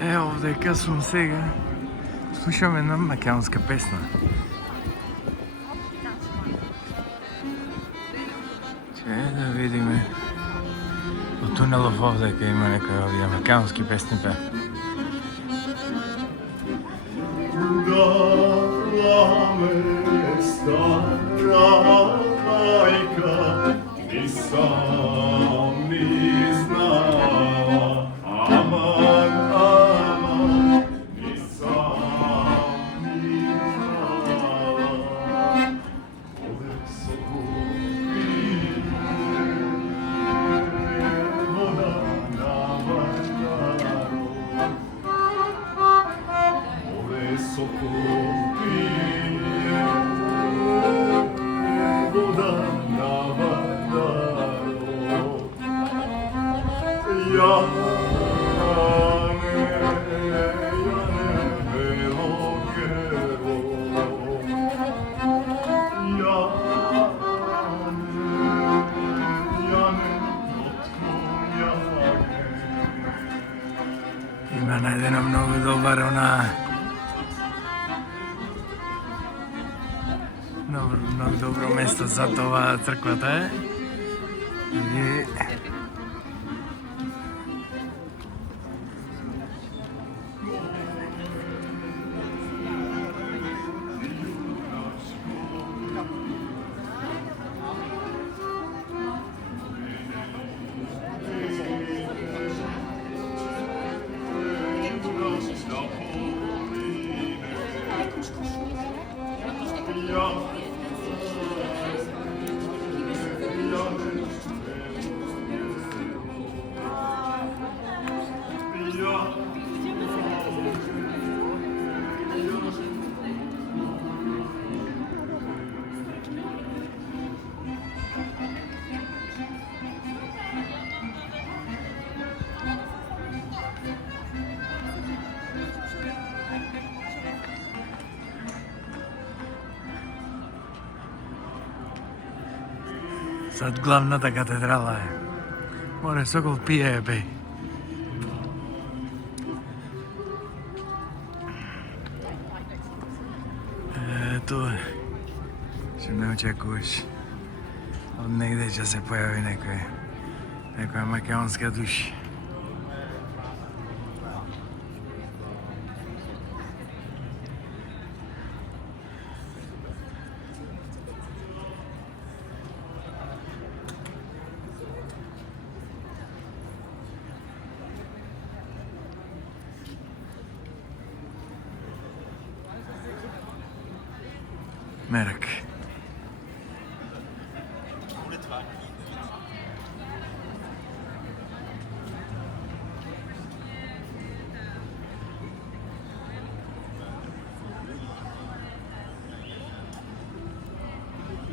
Ево, дека сум сега. Слушам една македонска песна. Че да видиме. Од тунелов овдека има некој овие македонски песни пе. Dala me stara majka, nisam ni znala, aman, aman, nisam ni znala. Uvek sobu pije voda na Vardaru. Soko pije voda na Vardaru. Jane, belogero. Jane, otkonjage. Има најдено многу добар многу добро место за това црквата е. И зад главната катедрала е. Море Сокол пие, бе. Ето е. Ще не очекуваш. Од негде ќе се појави некоја македонска душа. Мерак.